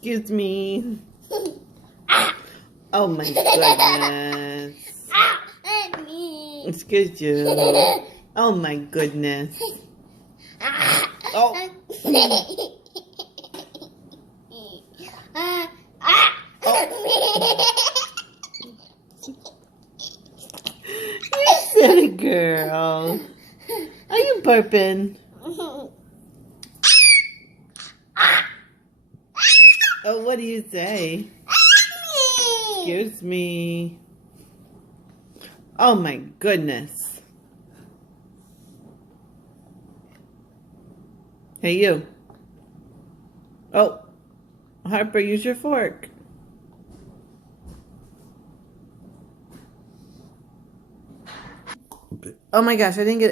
Excuse me. Oh my goodness. Excuse you. Oh my goodness. Oh. You silly girl. Are you burping? Oh, what do you say? Excuse me. Oh my goodness. Hey, you. Oh, Harper, use your fork. Oh my gosh, I didn't get